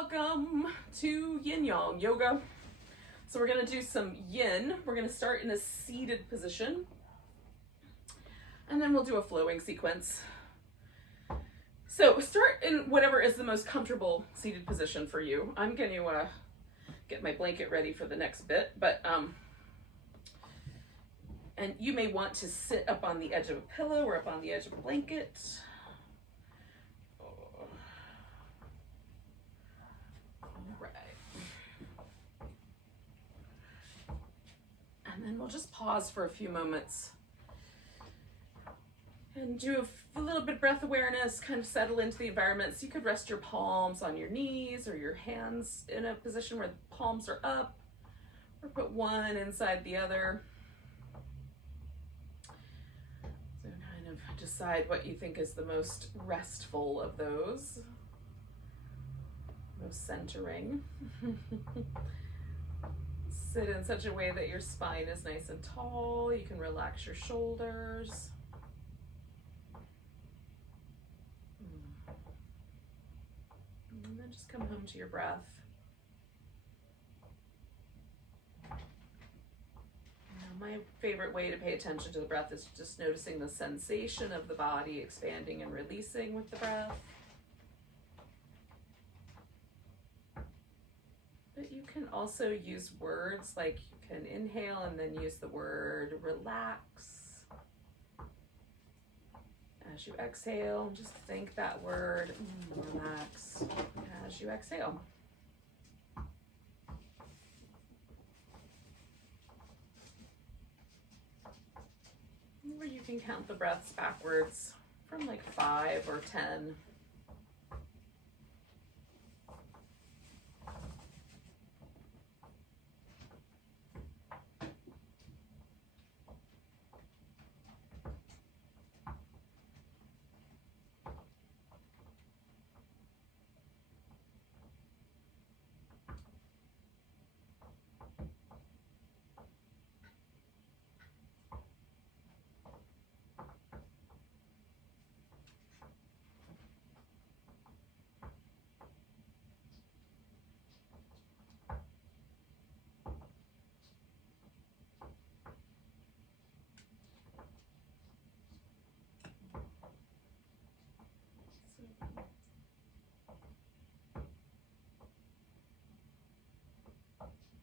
Welcome to Yin Yang Yoga. So we're going to do some yin. We're going to start in a seated position. And then we'll do a flowing sequence. So start in whatever is the most comfortable seated position for you. I'm going to get my blanket ready for the next bit, but and you may want to sit up on the edge of a pillow or up on the edge of a blanket. And then we'll just pause for a few moments and do a little bit of breath awareness, kind of settle into the environment. So you could rest your palms on your knees or your hands in a position where the palms are up, or put one inside the other. So kind of decide what you think is the most restful of those, most centering. Sit in such a way that your spine is nice and tall. You can relax your shoulders. And then just come home to your breath. My favorite way to pay attention to the breath is just noticing the sensation of the body expanding and releasing with the breath. But you can also use words, like you can inhale and then use the word relax. As you exhale, just think that word, relax, as you exhale. Or you can count the breaths backwards from like 5 or 10.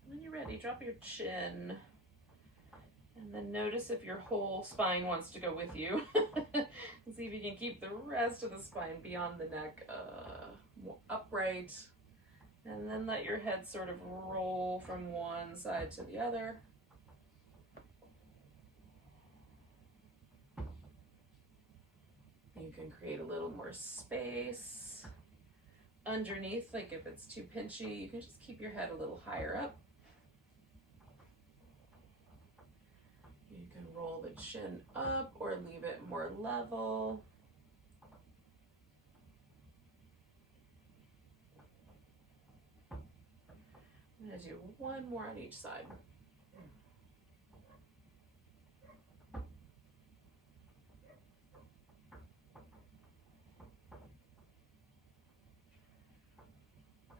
When you're ready, drop your chin and then notice if your whole spine wants to go with you. And see if you can keep the rest of the spine beyond the neck upright, and then let your head sort of roll from one side to the other. You can create a little more space underneath, like if it's too pinchy, you can just keep your head a little higher up. You can roll the chin up or leave it more level. I'm going to do one more on each side. And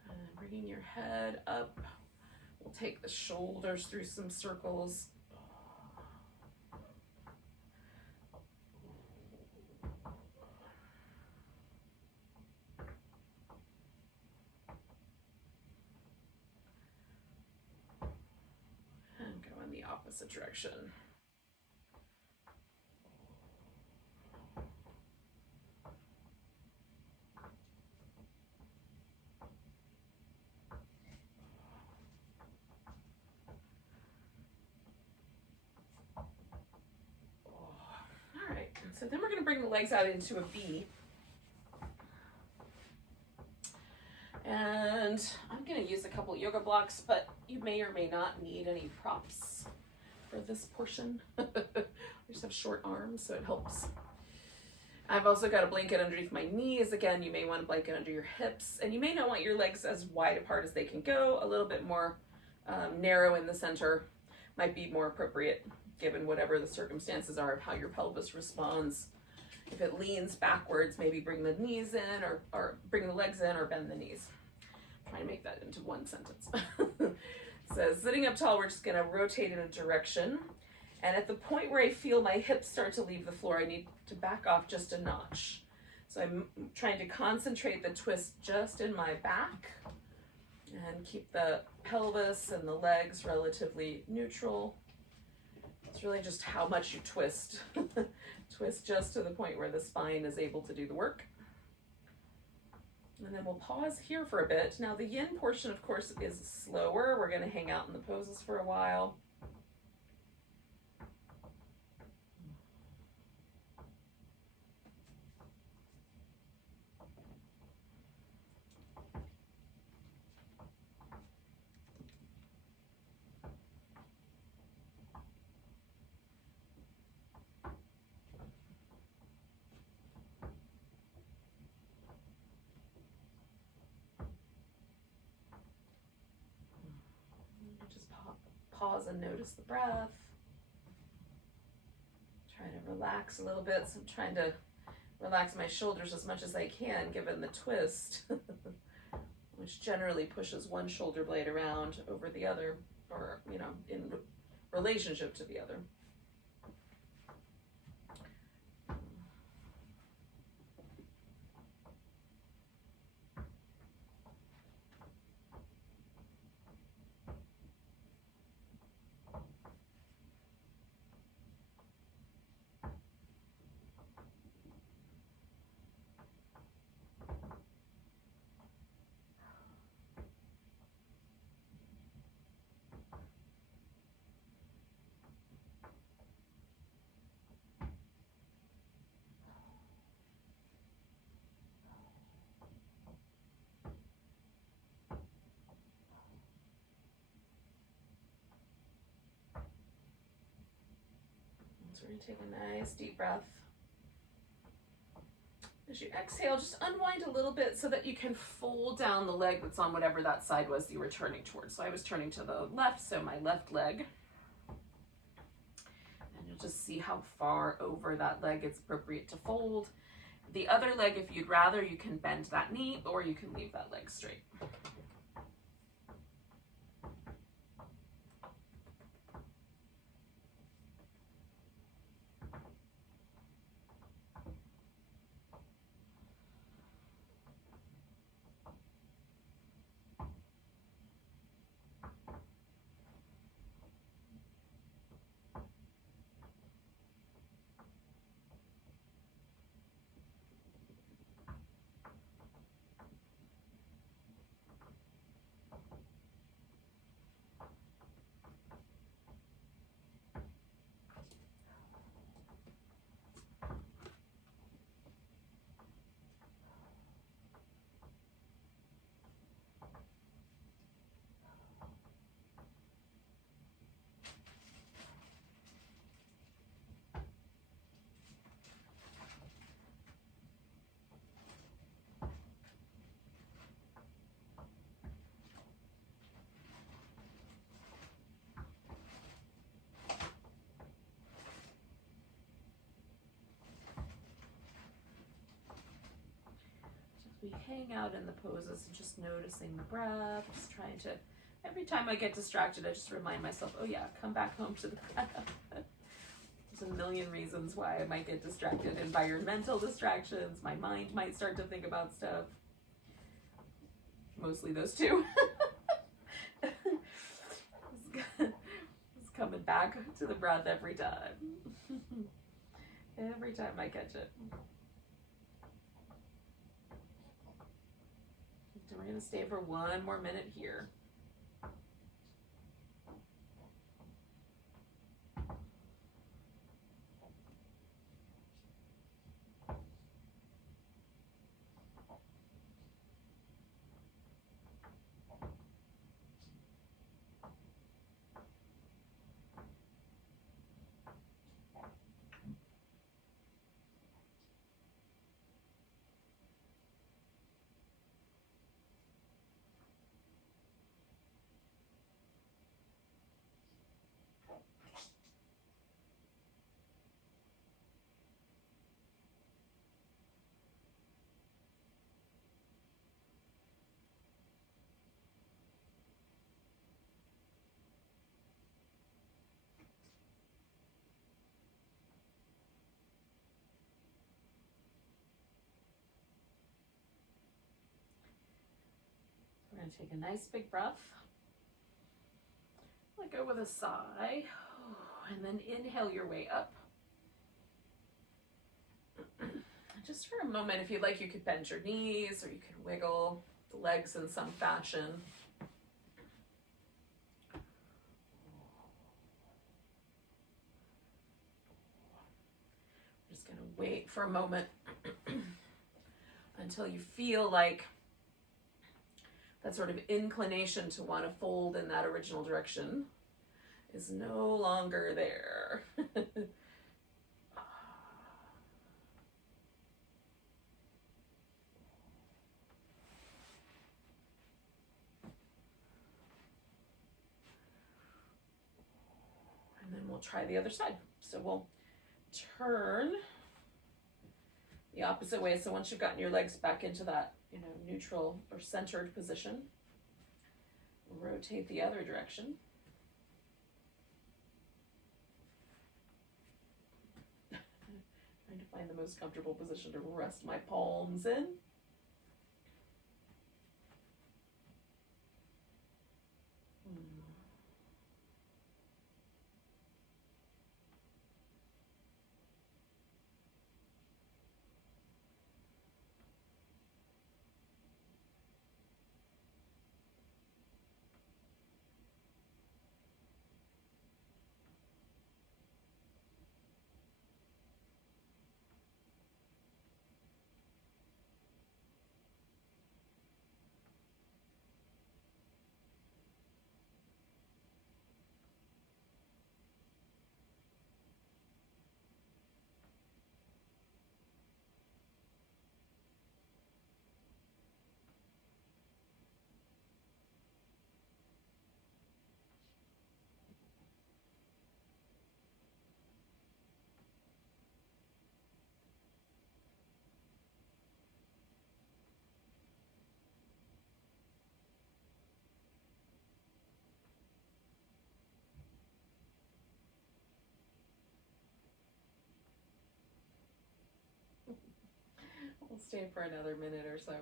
then bringing your head up, we'll take the shoulders through some circles. Opposite direction. All right, so then we're going to bring the legs out into a V. And I'm going to use a couple yoga blocks, but you may or may not need any props for this portion. I just have short arms, so it helps. I've also got a blanket underneath my knees. Again, you may want a blanket under your hips, and you may not want your legs as wide apart as they can go. A little bit more narrow in the center might be more appropriate, given whatever the circumstances are of how your pelvis responds. If it leans backwards, maybe bring the knees in, or bring the legs in, or bend the knees. trying to make that into one sentence. Says, sitting up tall, we're just going to rotate in a direction. And at the point where I feel my hips start to leave the floor, I need to back off just a notch. So I'm trying to concentrate the twist just in my back and keep the pelvis and the legs relatively neutral. It's really just how much you twist. Twist just to the point where the spine is able to do the work. And then we'll pause here for a bit. Now the yin portion, of course, is slower. We're going to hang out in the poses for a while. Just pause and notice the breath. Try to relax a little bit. So I'm trying to relax my shoulders as much as I can given the twist, which generally pushes one shoulder blade around over the other, or, you know, in relationship to the other. So we're going to take a nice deep breath. As you exhale, just unwind a little bit so that you can fold down the leg that's on whatever that side was you were turning towards. So I was turning to the left, so my left leg. And you'll just see how far over that leg it's appropriate to fold. The other leg, if you'd rather, you can bend that knee or you can leave that leg straight. We hang out in the poses and just noticing the breath, just trying to, every time I get distracted, I just remind myself, oh yeah, come back home to the breath. There's a million reasons why I might get distracted. Environmental distractions, my mind might start to think about stuff. Mostly those two. Just coming back to the breath every time. Every time I catch it. We're going to stay for one more minute here. going to take a nice big breath. Let go with a sigh. And then inhale your way up. Just for a moment, if you'd like, you could bend your knees or you can wiggle the legs in some fashion. I'm just going to wait for a moment until you feel like that sort of inclination to want to fold in that original direction is no longer there. And then we'll try the other side. So we'll turn the opposite way. So once you've gotten your legs back into that, neutral or centered position, rotate the other direction. Trying to find the most comfortable position to rest my palms in. We'll stay for another minute or so. I'm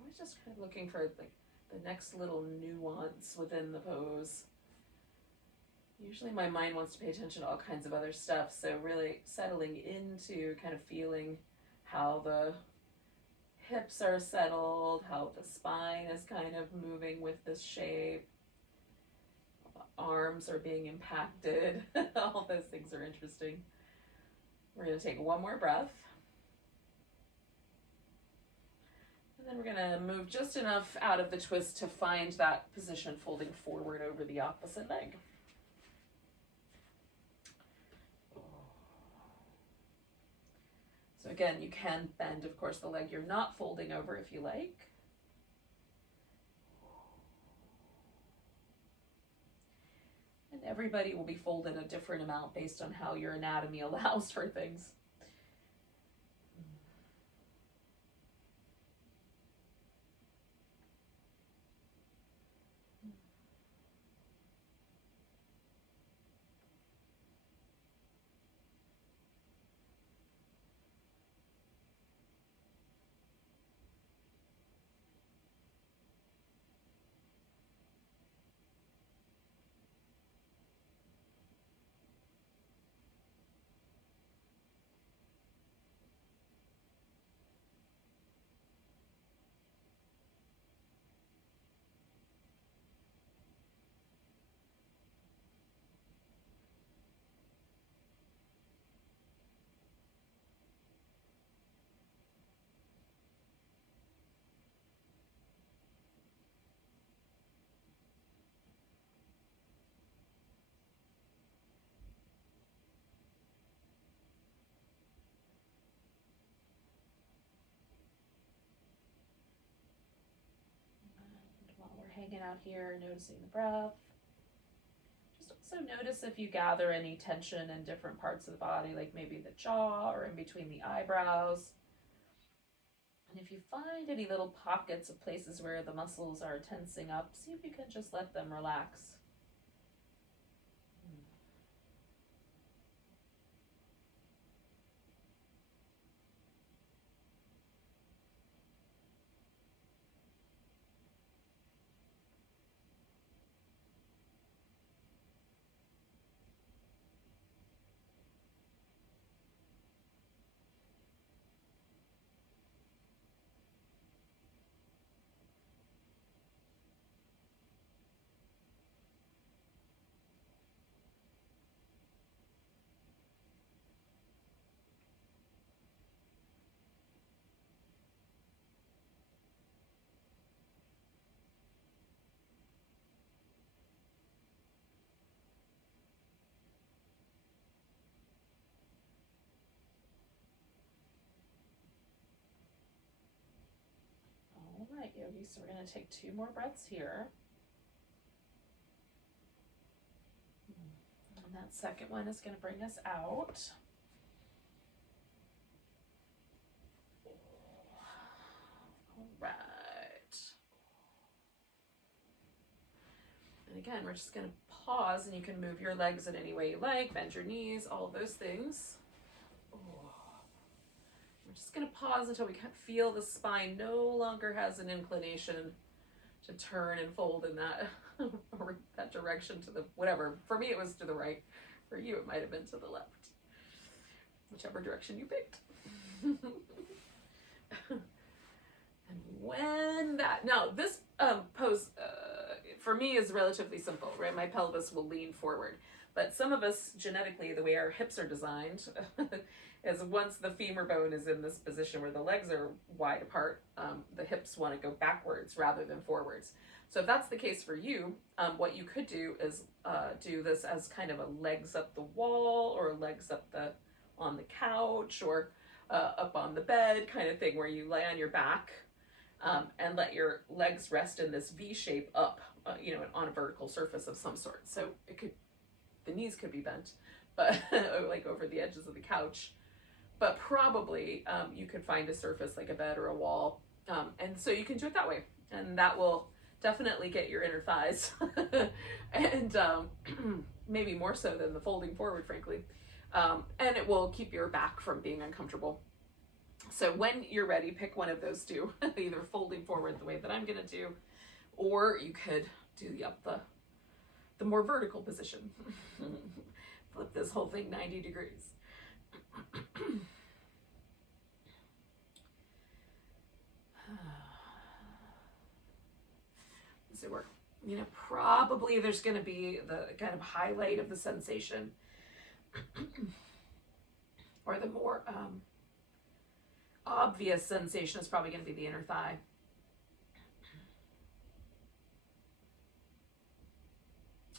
always just kind of looking for the next little nuance within the pose. Usually my mind wants to pay attention to all kinds of other stuff, so really settling into kind of feeling how the hips are settled, how the spine is kind of moving with this shape. Arms are being impacted. All those things are interesting. We're going to take one more breath. And then we're going to move just enough out of the twist to find that position folding forward over the opposite leg. So again, you can bend, of course, the leg you're not folding over if you like. And everybody will be folded a different amount based on how your anatomy allows for things. Hanging out here, noticing the breath. Just also notice if you gather any tension in different parts of the body, like maybe the jaw or in between the eyebrows. And if you find any little pockets of places where the muscles are tensing up, see if you can just let them relax. yogi. So we're going to take 2 more breaths here. And that second one is going to bring us out. All right. And again, we're just going to pause, and you can move your legs in any way you like, bend your knees, all of those things. We're just going to pause until we feel the spine no longer has an inclination to turn and fold in that, or that direction to the, whatever. For me, it was to the right. For you, it might have been to the left. Whichever direction you picked. And when that, now this pose for me is relatively simple, right? My pelvis will lean forward. But some of us, genetically, the way our hips are designed, is once the femur bone is in this position where the legs are wide apart, the hips want to go backwards rather than forwards. So if that's the case for you, what you could do is do this as kind of a legs up the wall, or legs up on the couch, or up on the bed kind of thing, where you lay on your back and let your legs rest in this V shape up, on a vertical surface of some sort. So the knees could be bent, but like over the edges of the couch. But probably you could find a surface like a bed or a wall. And so you can do it that way. And that will definitely get your inner thighs. And maybe more so than the folding forward, frankly. And it will keep your back from being uncomfortable. So when you're ready, pick one of those 2, either folding forward the way that I'm gonna do, or you could do the more vertical position. Flip this whole thing 90 degrees. So we're, probably there's going to be the kind of highlight of the sensation, or the more obvious sensation is probably going to be the inner thigh.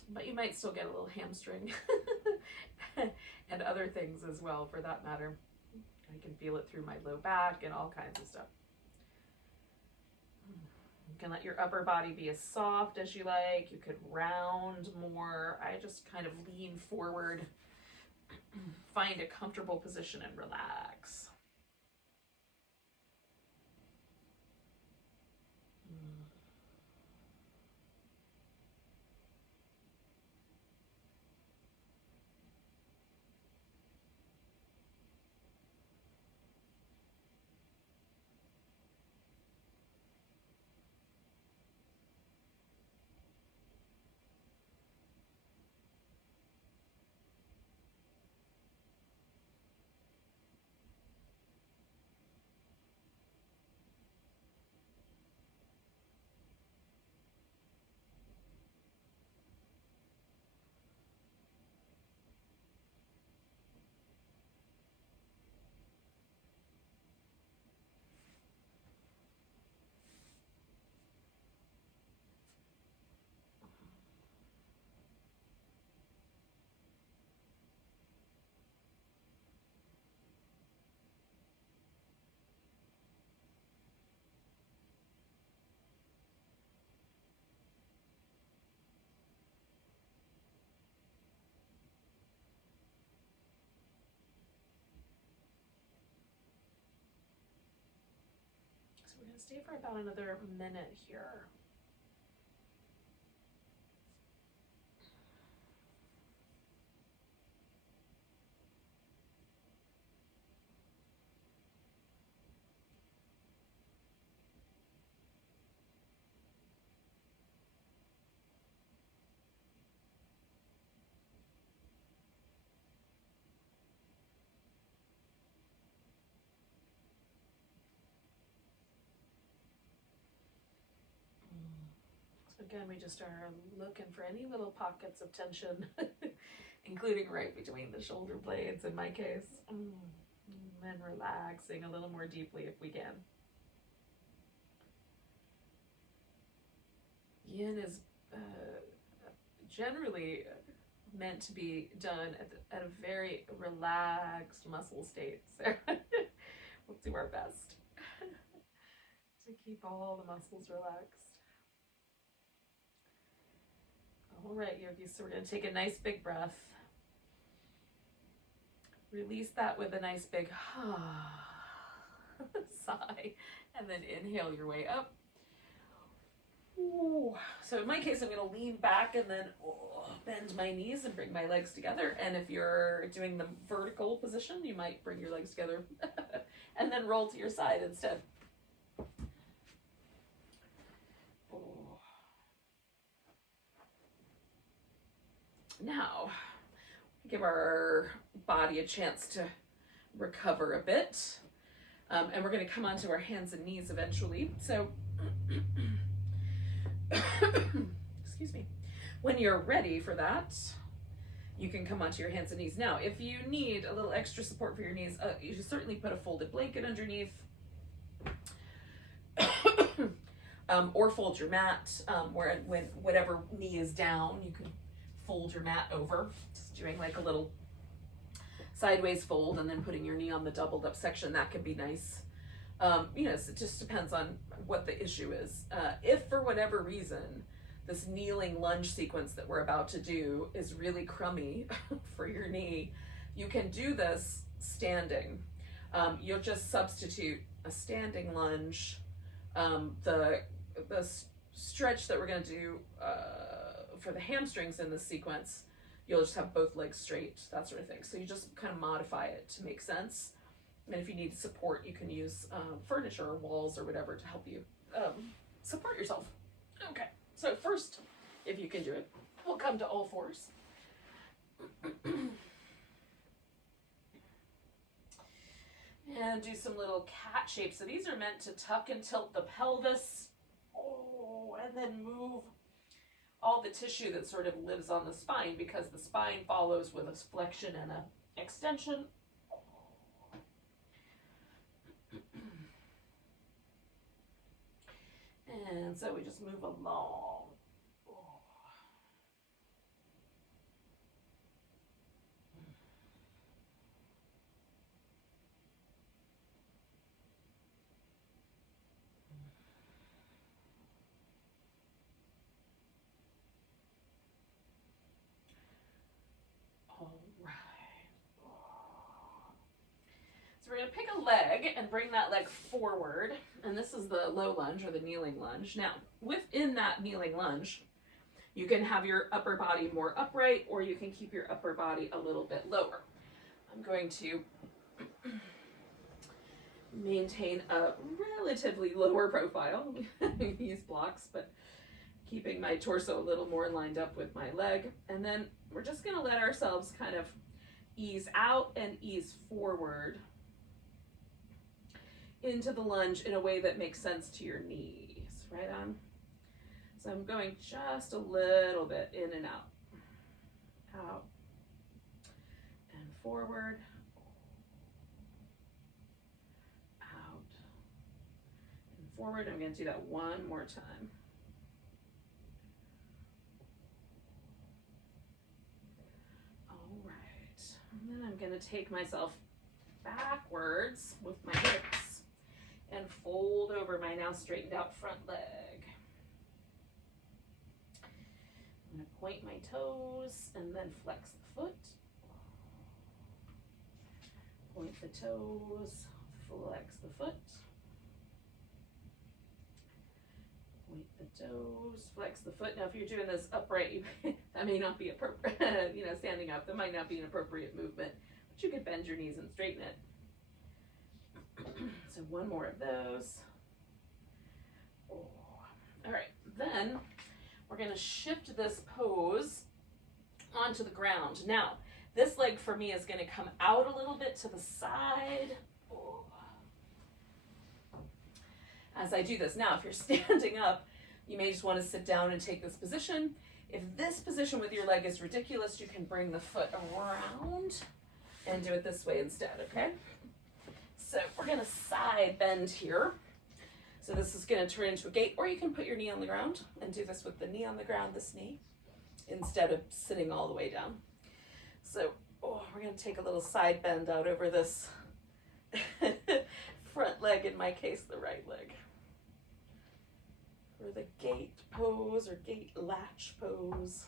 But you might still get a little hamstring and other things as well, for that matter. I can feel it through my low back and all kinds of stuff. You can let your upper body be as soft as you like. You could round more. I just kind of lean forward, find a comfortable position, and relax. We're going to stay for about another minute here. Again, we just are looking for any little pockets of tension, including right between the shoulder blades in my case, and relaxing a little more deeply if we can. Yin is generally meant to be done at a very relaxed muscle state, so we'll do our best to keep all the muscles relaxed. All right, yogis, so we're going to take a nice big breath. Release that with a nice big sigh, and then inhale your way up. Ooh. So in my case, I'm going to lean back and then bend my knees and bring my legs together. And if you're doing the vertical position, you might bring your legs together and then roll to your side instead. Now, give our body a chance to recover a bit. And we're going to come onto our hands and knees eventually. So, excuse me. When you're ready for that, you can come onto your hands and knees. Now, if you need a little extra support for your knees, you should certainly put a folded blanket underneath. Or fold your mat, when whatever knee is down, you can fold your mat over, just doing like a little sideways fold and then putting your knee on the doubled up section. That can be nice. You know, so it just depends on what the issue is. If for whatever reason this kneeling lunge sequence that we're about to do is really crummy for your knee, you can do this standing. You'll just substitute a standing lunge. The stretch that we're going to do for the hamstrings in this sequence, you'll just have both legs straight, that sort of thing. So you just kind of modify it to make sense. And if you need support, you can use furniture or walls or whatever to help you support yourself. Okay, so first, if you can do it, we'll come to all fours. And do some little cat shapes. So these are meant to tuck and tilt the pelvis. Oh, and then move all the tissue that sort of lives on the spine, because the spine follows with a flexion and a extension. And so we just move along. So we're going to pick a leg and bring that leg forward. And this is the low lunge or the kneeling lunge. Now, within that kneeling lunge, you can have your upper body more upright, or you can keep your upper body a little bit lower. I'm going to maintain a relatively lower profile. Use blocks, but keeping my torso a little more lined up with my leg. And then we're just going to let ourselves kind of ease out and ease forward into the lunge in a way that makes sense to your knees, right on? So I'm going just a little bit in and out, out and forward, out and forward. I'm going to do that one more time. All right, and then I'm going to take myself backwards with my hips and fold over my now straightened out front leg. I'm going to point my toes and then flex the foot. Point the toes, flex the foot. Point the toes, flex the foot. Now if you're doing this upright, that may not be appropriate, you know, standing up, that might not be an appropriate movement, but you could bend your knees and straighten it. So one more of those. Oh. All right, then we're going to shift this pose onto the ground. Now, this leg for me is going to come out a little bit to the side. Oh. As I do this. Now, if you're standing up, you may just want to sit down and take this position. If this position with your leg is ridiculous, you can bring the foot around and do it this way instead, okay? So we're going to side bend here. So this is going to turn into a gate, or you can put your knee on the ground and do this with the knee on the ground, this knee, instead of sitting all the way down. So we're going to take a little side bend out over this front leg, in my case, the right leg. for the gate pose or gate latch pose.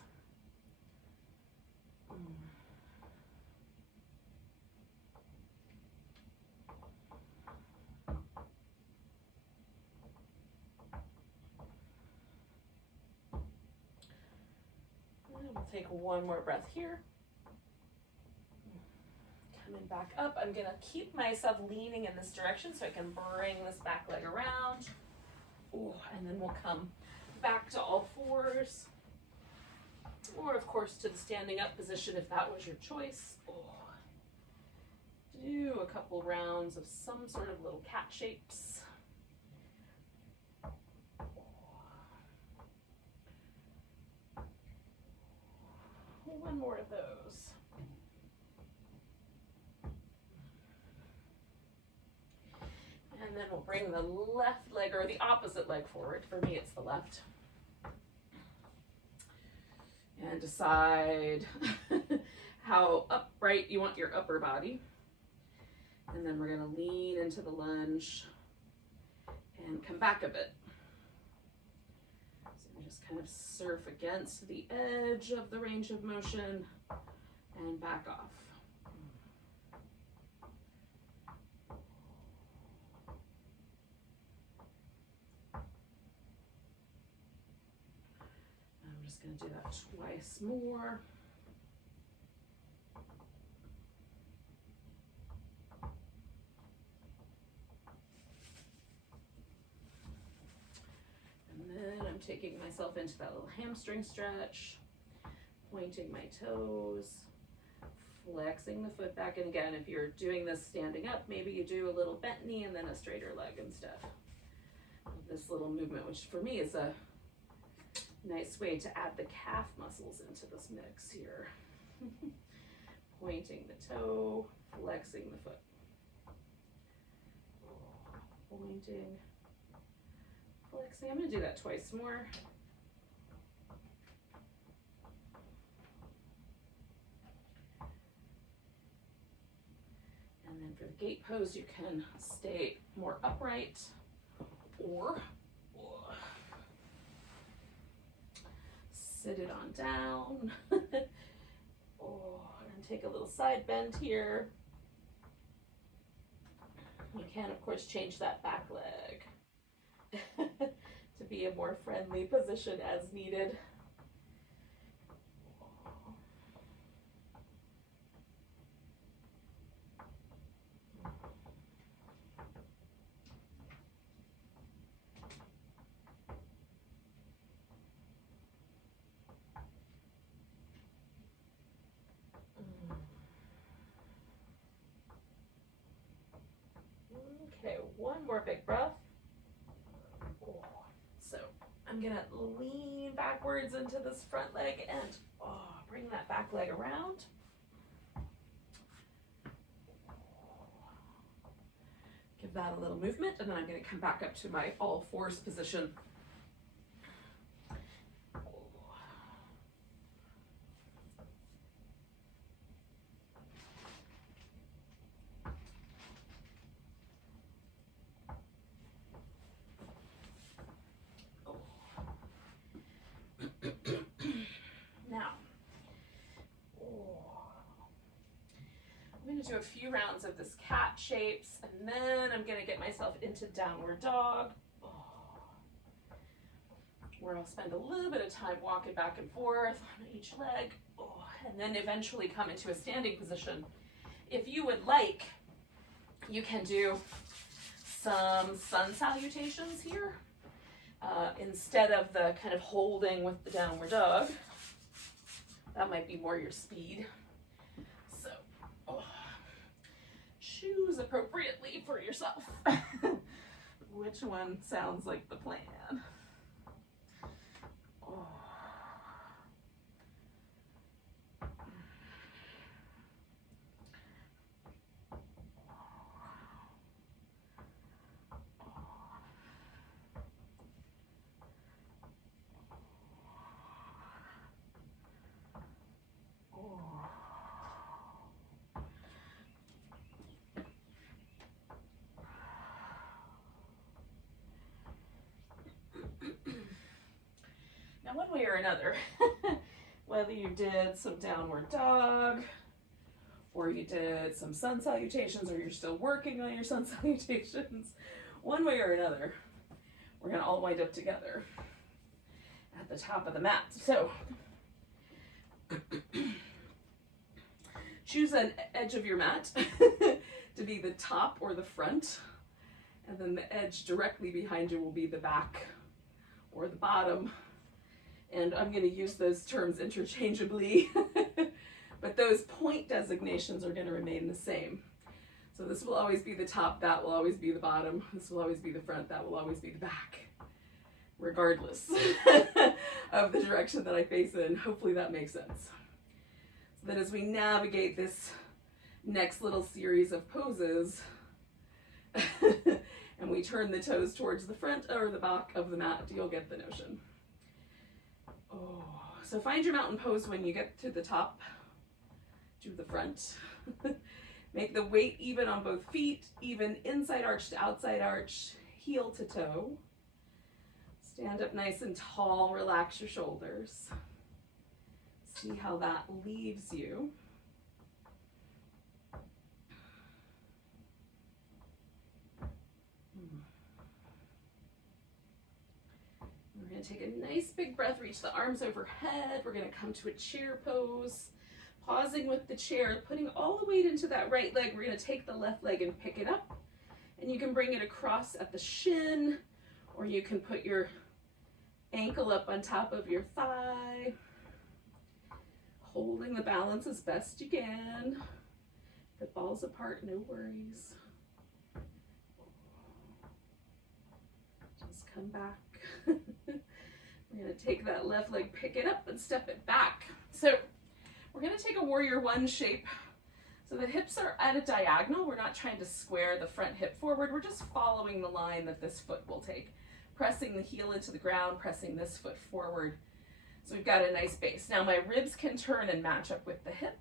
And we'll take one more breath here. Coming back up, I'm gonna keep myself leaning in this direction so I can bring this back leg around. Ooh, and then we'll come back to all fours. Or of course to the standing up position if that was your choice. Oh. Do a couple rounds of some sort of little cat shapes. One more of those. And then we'll bring the left leg or the opposite leg forward. For me, it's the left. And decide how upright you want your upper body. And then we're going to lean into the lunge and come back a bit. So just kind of surf against the edge of the range of motion and back off. I'm just going to do that twice more. And then I'm taking myself into that little hamstring stretch, pointing my toes, flexing the foot back. And again, if you're doing this standing up, maybe you do a little bent knee and then a straighter leg instead of this little movement, which for me is a nice way to add the calf muscles into this mix here. Pointing the toe, flexing the foot. Pointing, flexing. I'm going to do that twice more. And then for the gate pose, you can stay more upright or sit it on down. Oh, and take a little side bend here. You can, of course, change that back leg to be a more friendly position as needed. Okay, one more big breath. So I'm gonna lean backwards into this front leg and bring that back leg around. Give that a little movement, and then I'm gonna come back up to my all fours position. Now, I'm going to do a few rounds of this cat shapes, and then I'm going to get myself into downward dog, where I'll spend a little bit of time walking back and forth on each leg, and then eventually come into a standing position. If you would like, you can do some sun salutations here. Instead of the kind of holding with the downward dog. That might be more your speed. So, choose appropriately for yourself. Which one sounds like the plan? one way or another. Whether you did some downward dog, or you did some sun salutations, or you're still working on your sun salutations, one way or another, we're gonna all wind up together at the top of the mat. So choose an edge of your mat to be the top or the front, and then the edge directly behind you will be the back or the bottom. And I'm going to use those terms interchangeably, but those point designations are going to remain the same. So this will always be the top, that will always be the bottom, this will always be the front, that will always be the back, regardless of the direction that I face in. Hopefully that makes sense. So that as we navigate this next little series of poses, and we turn the toes towards the front or the back of the mat, you'll get the notion. Oh, so find your mountain pose when you get to the top, to the front. Make the weight even on both feet, even inside arch to outside arch, heel to toe. Stand up nice and tall, relax your shoulders. See how that leaves you. We're going to take a nice big breath, reach the arms overhead. We're going to come to a chair pose, pausing with the chair, putting all the weight into that right leg. We're going to take the left leg and pick it up, and you can bring it across at the shin, or you can put your ankle up on top of your thigh, holding the balance as best you can. If it falls apart, no worries. Just come back. We're going to take that left leg, pick it up, and step it back. So we're going to take a warrior one shape. So the hips are at a diagonal. We're not trying to square the front hip forward. We're just following the line that this foot will take. Pressing the heel into the ground, pressing this foot forward. So we've got a nice base. Now my ribs can turn and match up with the hip,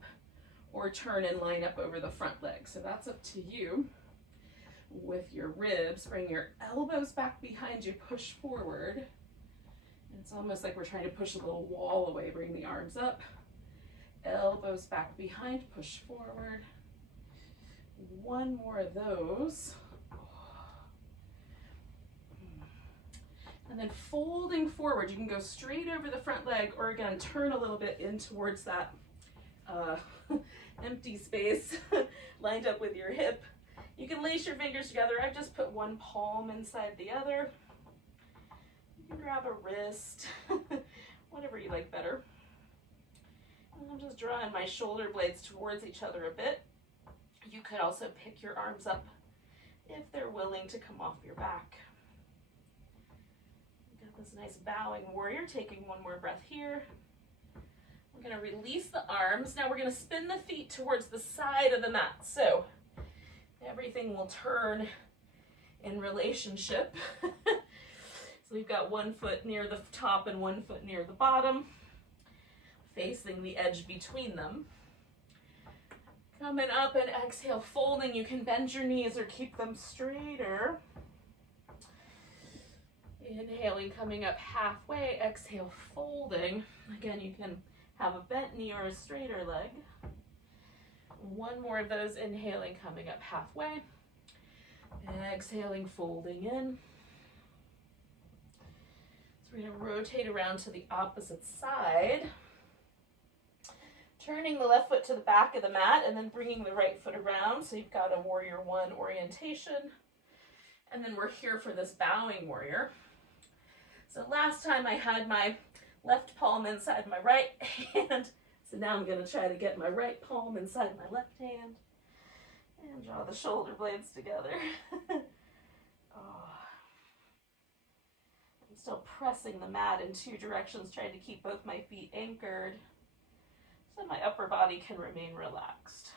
or turn and line up over the front leg. So that's up to you. With your ribs, bring your elbows back behind you, push forward. And it's almost like we're trying to push a little wall away. Bring the arms up, elbows back behind, push forward. One more of those. And then folding forward, you can go straight over the front leg, or again, turn a little bit in towards that empty space lined up with your hip. You can lace your fingers together. I've just put one palm inside the other. You can grab a wrist, whatever you like better. And I'm just drawing my shoulder blades towards each other a bit. You could also pick your arms up if they're willing to come off your back. We've got this nice bowing warrior, taking one more breath here. We're going to release the arms. Now we're going to spin the feet towards the side of the mat. So everything will turn in relationship. So we've got one foot near the top and one foot near the bottom, facing the edge between them. Coming up and exhale, folding. You can bend your knees or keep them straighter. Inhaling, coming up halfway. Exhale, folding. Again, you can have a bent knee or a straighter leg. One more of those, inhaling, coming up halfway. Exhaling, folding in. So we're going to rotate around to the opposite side. Turning the left foot to the back of the mat and then bringing the right foot around. So you've got a warrior one orientation. And then we're here for this bowing warrior. So last time I had my left palm inside my right hand. So now I'm going to try to get my right palm inside my left hand and draw the shoulder blades together. Oh. I'm still pressing the mat in two directions, trying to keep both my feet anchored so my upper body can remain relaxed.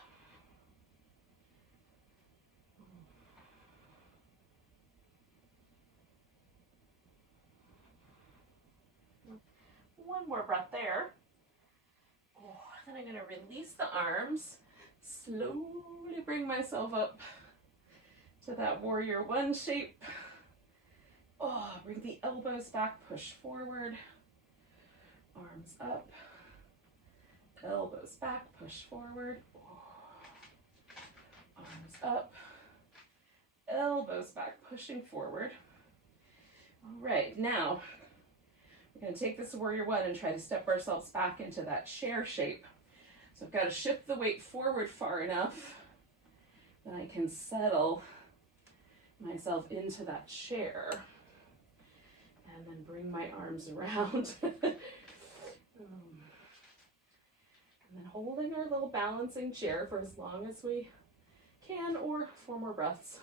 One more breath there. Oh, then I'm going to release the arms, slowly bring myself up to that warrior one shape. Oh, bring the elbows back, push forward. Arms up, elbows back, push forward. Arms up, elbows back, pushing forward. All right, now we're going to take this warrior one and try to step ourselves back into that chair shape. So I've got to shift the weight forward far enough that I can settle myself into that chair. And then bring my arms around. And then holding our little balancing chair for as long as we can, or 4 more breaths.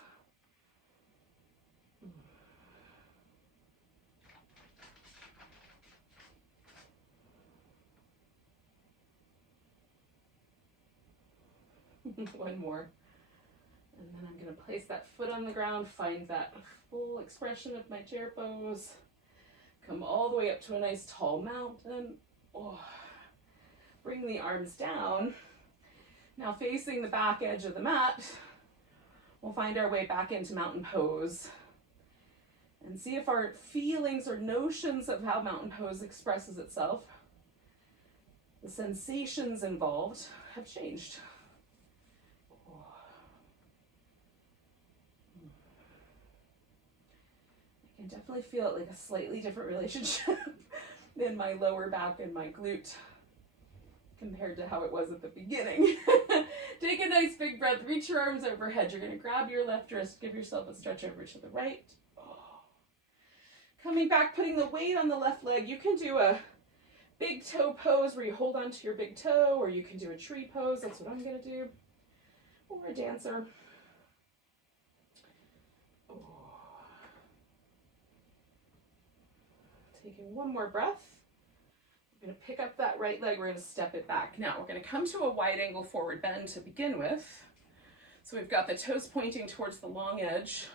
One more. And then I'm going to place that foot on the ground, find that full expression of my chair pose. Come all the way up to a nice tall mountain. Oh. Bring the arms down. Now facing the back edge of the mat, we'll find our way back into mountain pose. And see if our feelings or notions of how mountain pose expresses itself, the sensations involved, have changed. I can definitely feel it like a slightly different relationship in my lower back and my glute compared to how it was at the beginning. Take a nice big breath, reach your arms overhead. You're going to grab your left wrist, give yourself a stretch over to the right. Coming back, putting the weight on the left leg. You can do a big toe pose where you hold on to your big toe, or you can do a tree pose. That's what I'm going to do. Or a dancer. Taking one more breath. We're going to pick up that right leg. We're going to step it back. Now we're going to come to a wide angle forward bend to begin with. So we've got the toes pointing towards the long edge.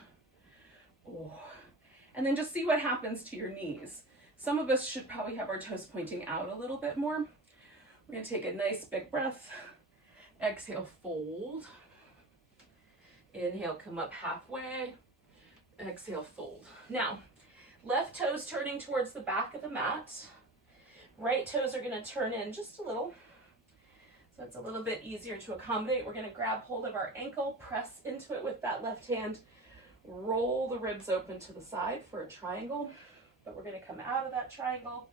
And then just see what happens to your knees. Some of us should probably have our toes pointing out a little bit more. We're going to take a nice big breath. Exhale, fold. Inhale, come up halfway. Exhale, fold. Now, left toes turning towards the back of the mat. Right toes are going to turn in just a little. So it's a little bit easier to accommodate. We're going to grab hold of our ankle, press into it with that left hand. Roll the ribs open to the side for a triangle, but we're going to come out of that triangle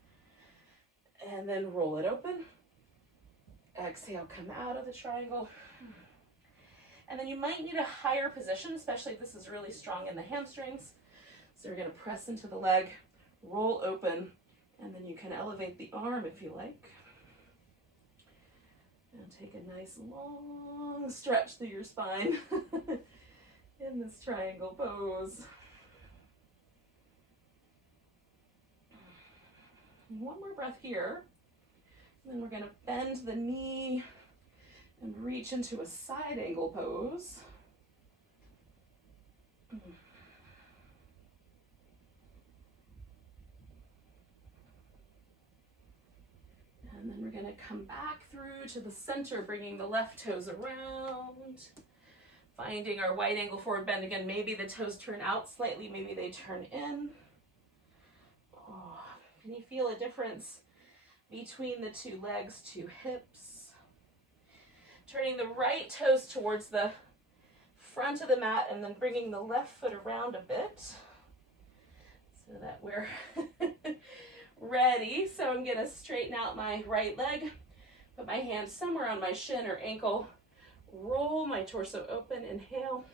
and then roll it open. Exhale, come out of the triangle. And then you might need a higher position, especially if this is really strong in the hamstrings. So we're going to press into the leg, roll open, and then you can elevate the arm if you like. And take a nice long stretch through your spine. In this triangle pose. One more breath here. And then we're going to bend the knee and reach into a side angle pose. And then we're going to come back through to the center, bringing the left toes around. Finding our wide angle forward bend again. Maybe the toes turn out slightly, maybe they turn in. Can you feel a difference between the two legs, two hips? Turning the right toes towards the front of the mat and then bringing the left foot around a bit so that we're ready. So I'm going to straighten out my right leg, put my hand somewhere on my shin or ankle. Roll my torso open, inhale,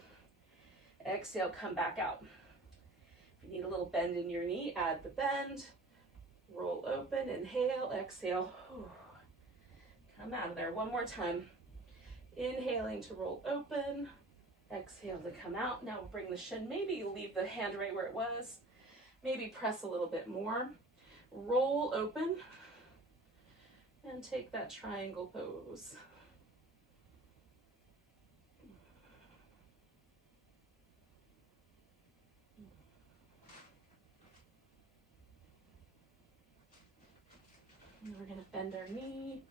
exhale, come back out. If you need a little bend in your knee, add the bend, roll open, inhale, exhale, come out of there. One more time. Inhaling to roll open, exhale to come out. Now we'll bring the shin, maybe you leave the hand right where it was, maybe press a little bit more. Roll open, and take that triangle pose. And we're going to bend our knee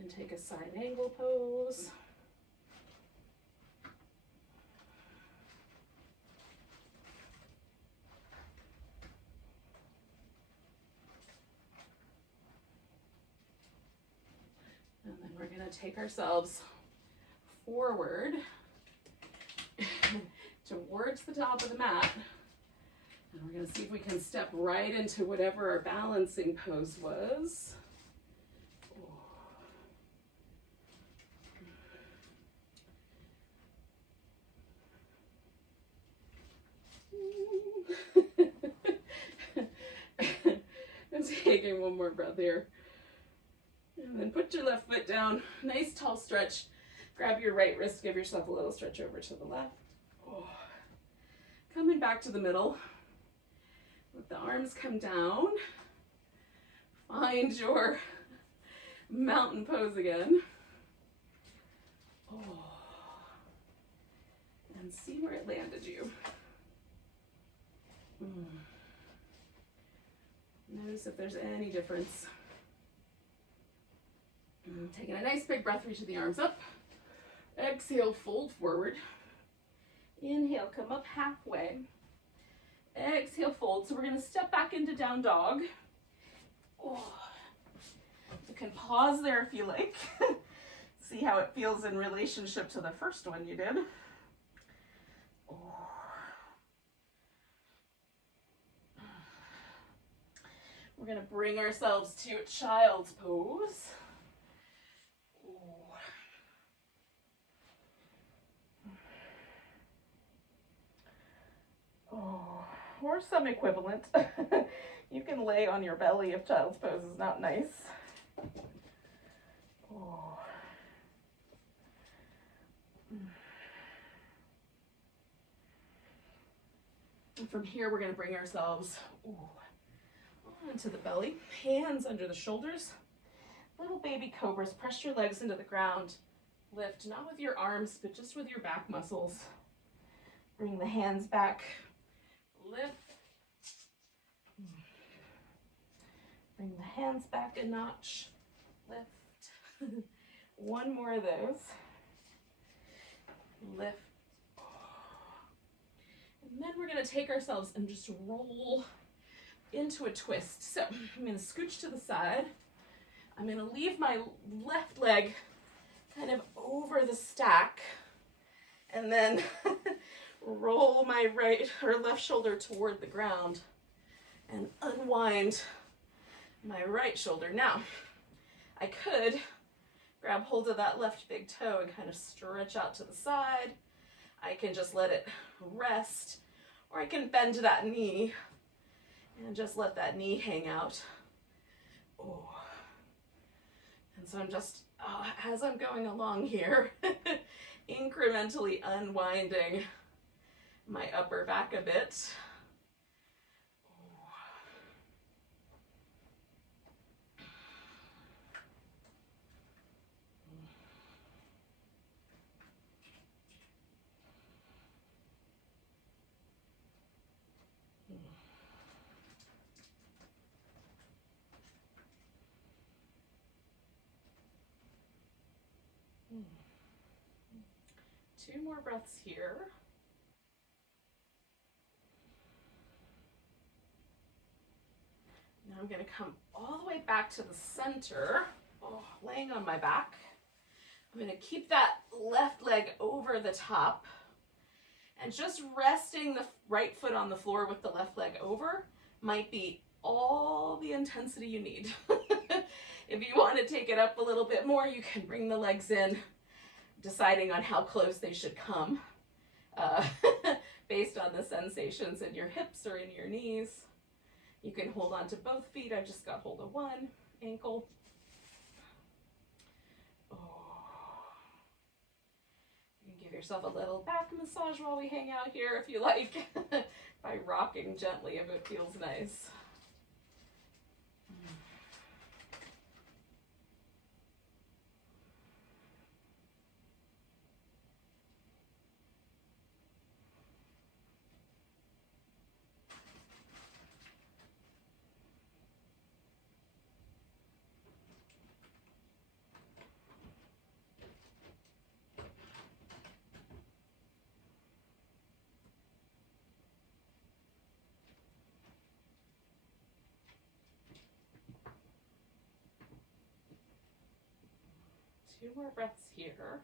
and take a side angle pose. going to take ourselves forward towards the top of the mat. And we're going to see if we can step right into whatever our balancing pose was. I'm taking one more breath here. And then put your left foot down. Nice tall stretch. Grab your right wrist, give yourself a little stretch over to the left. Oh. Coming back to the middle. Let the arms come down. Find your mountain pose again. Oh. And see where it landed you. Notice if there's any difference. Taking a nice big breath, reaching the arms up. Exhale, fold forward. Inhale, come up halfway. Exhale, fold. So we're going to step back into down dog. Oh. You can pause there if you like. See how it feels in relationship to the first one you did. Oh. We're going to bring ourselves to child's pose. Oh, or some equivalent. You can lay on your belly if child's pose is not nice. Oh. And from here, we're going to bring ourselves onto the belly, hands under the shoulders. Little baby cobras, press your legs into the ground. Lift, not with your arms, but just with your back muscles. Bring the hands back. Lift. Bring the hands back a notch. Lift. One more of those. Lift. And then we're going to take ourselves and just roll into a twist. So I'm going to scooch to the side. I'm going to leave my left leg kind of over the stack and then roll my right or left shoulder toward the ground and unwind my right shoulder. Now, I could grab hold of that left big toe and kind of stretch out to the side. I can just let it rest, or I can bend that knee and just let that knee hang out. Oh. And so I'm just, as I'm going along here, incrementally unwinding my upper back a bit. Two more breaths here. Now I'm going to come all the way back to the center, laying on my back. I'm going to keep that left leg over the top and just resting the right foot on the floor with the left leg over might be all the intensity you need. If you want to take it up a little bit more, you can bring the legs in, deciding on how close they should come based on the sensations in your hips or in your knees. You can hold on to both feet. I just got hold of one ankle. You can give yourself a little back massage while we hang out here if you like, by rocking gently if it feels nice. 2 more breaths here.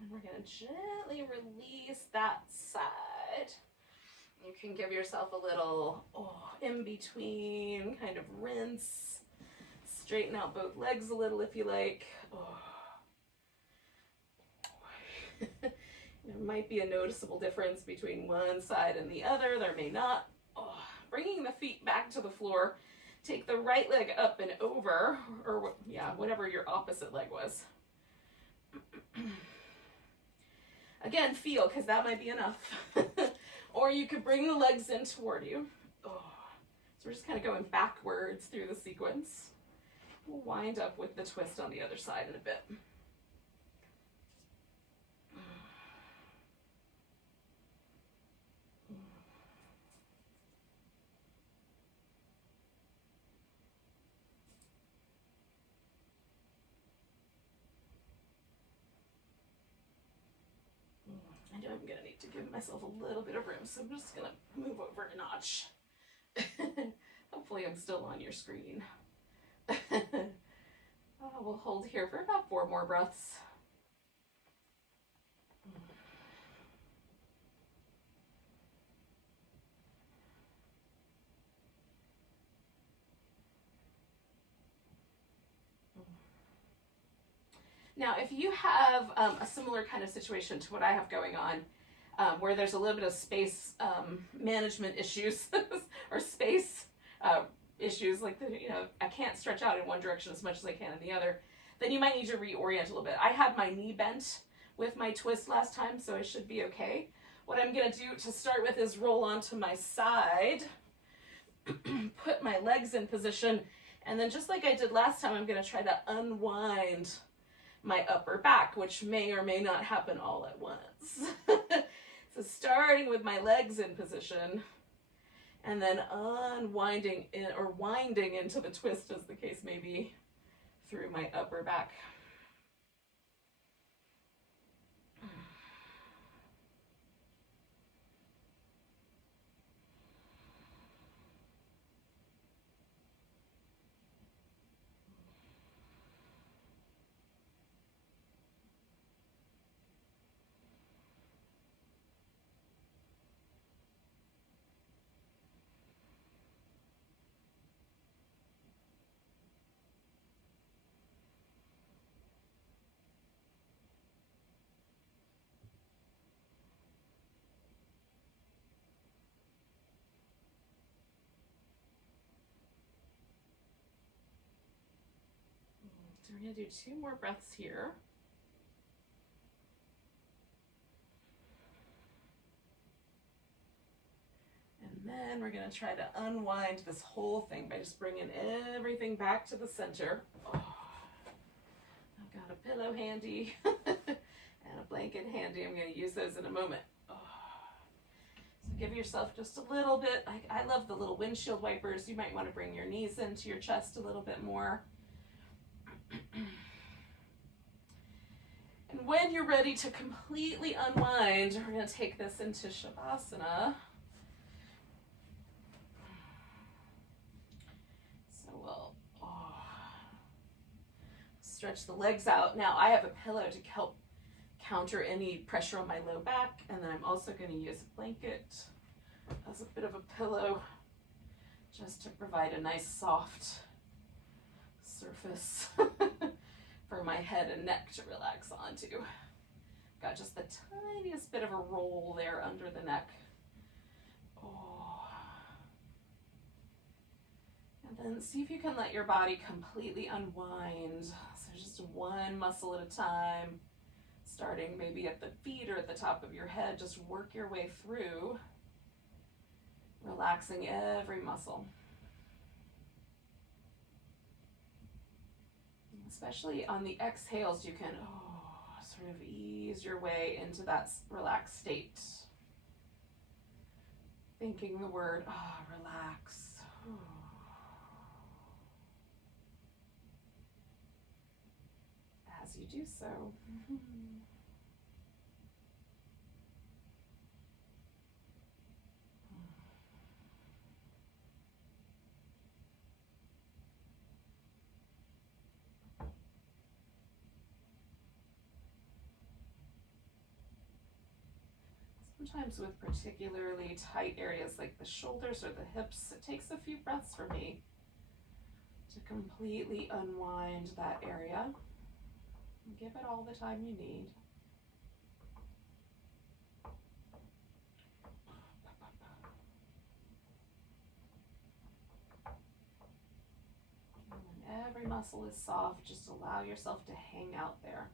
And we're going to gently release that side. You can give yourself a little in between kind of rinse. Straighten out both legs a little if you like. There might be a noticeable difference between one side and the other. There may not. Bringing the feet back to the floor. Take the right leg up and over, or whatever your opposite leg was. Again, feel, because that might be enough. Or you could bring the legs in toward you. So we're just kind of going backwards through the sequence. We'll wind up with the twist on the other side in a bit. I know I'm going to need to give myself a little bit of room, so I'm just going to move over a notch. Hopefully I'm still on your screen. We'll hold here for about 4 more breaths. Now, if you have a similar kind of situation to what I have going on, where there's a little bit of space management issues or space issues, like I can't stretch out in one direction as much as I can in the other, then you might need to reorient a little bit. I had my knee bent with my twist last time, so I should be okay. What I'm going to do to start with is roll onto my side, put my legs in position, and then just like I did last time, I'm going to try to unwind my upper back, which may or may not happen all at once. So starting with my legs in position, and then unwinding or winding into the twist, as the case may be, through my upper back. So we're going to do 2 more breaths here. And then we're going to try to unwind this whole thing by just bringing everything back to the center. I've got a pillow handy and a blanket handy. I'm going to use those in a moment. So give yourself just a little bit. I love the little windshield wipers. You might want to bring your knees into your chest a little bit more. And when you're ready to completely unwind, we're going to take this into Savasana. So we'll stretch the legs out. Now I have a pillow to help counter any pressure on my low back, and then I'm also going to use a blanket as a bit of a pillow just to provide a nice soft surface for my head and neck to relax onto. Got just the tiniest bit of a roll there under the neck. And then see if you can let your body completely unwind. So just one muscle at a time, starting maybe at the feet or at the top of your head. Just work your way through, relaxing every muscle. Especially on the exhales, you can sort of ease your way into that relaxed state. Thinking the word, relax. As you do so. sometimes with particularly tight areas like the shoulders or the hips, it takes a few breaths for me to completely unwind that area. Give it all the time you need. And when every muscle is soft, just allow yourself to hang out there.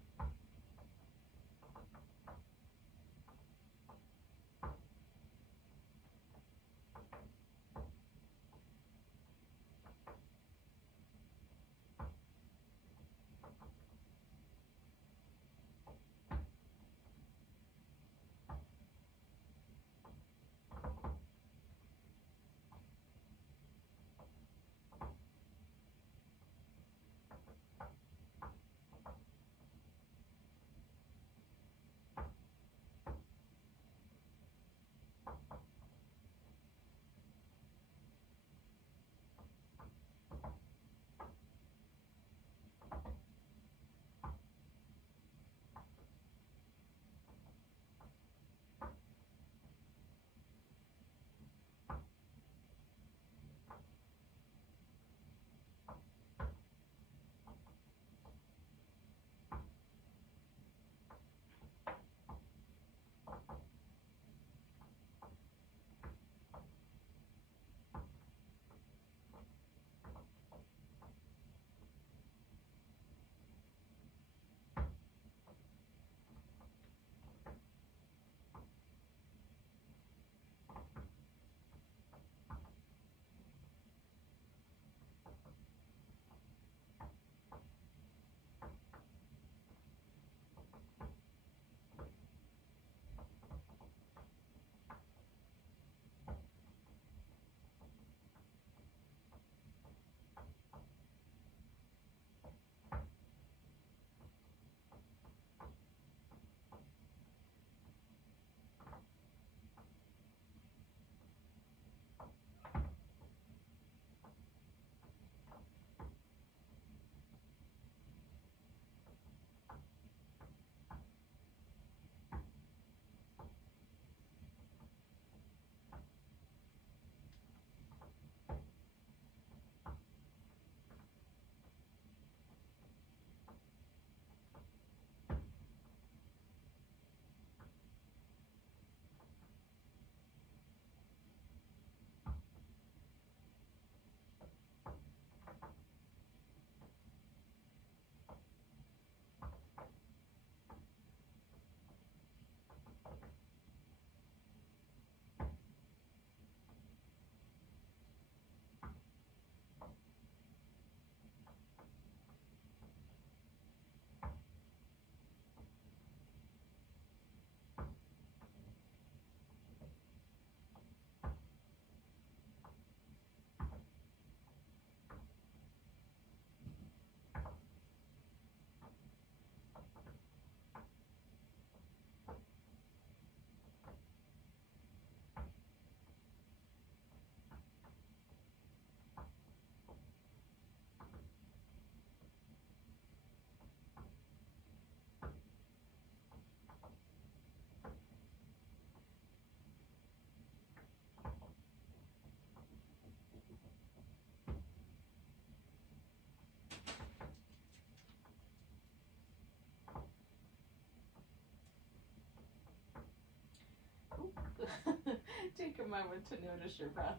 Take a moment to notice your breath.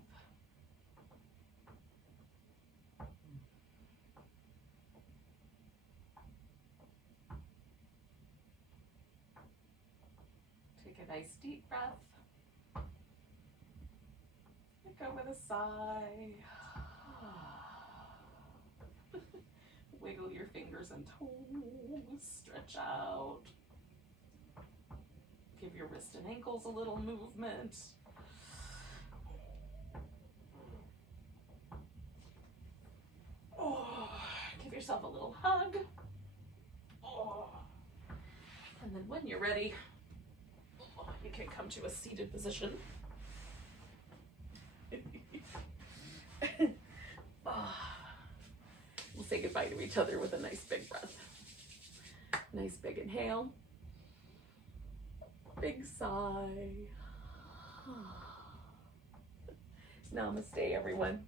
Take a nice deep breath. Let go with a sigh. Wiggle your fingers and toes. Stretch out. Give your wrist and ankles a little movement. Oh, give yourself a little hug. Oh. And then when you're ready, you can come to a seated position. We'll say goodbye to each other with a nice big breath. Nice big inhale. Big sigh. Namaste, everyone.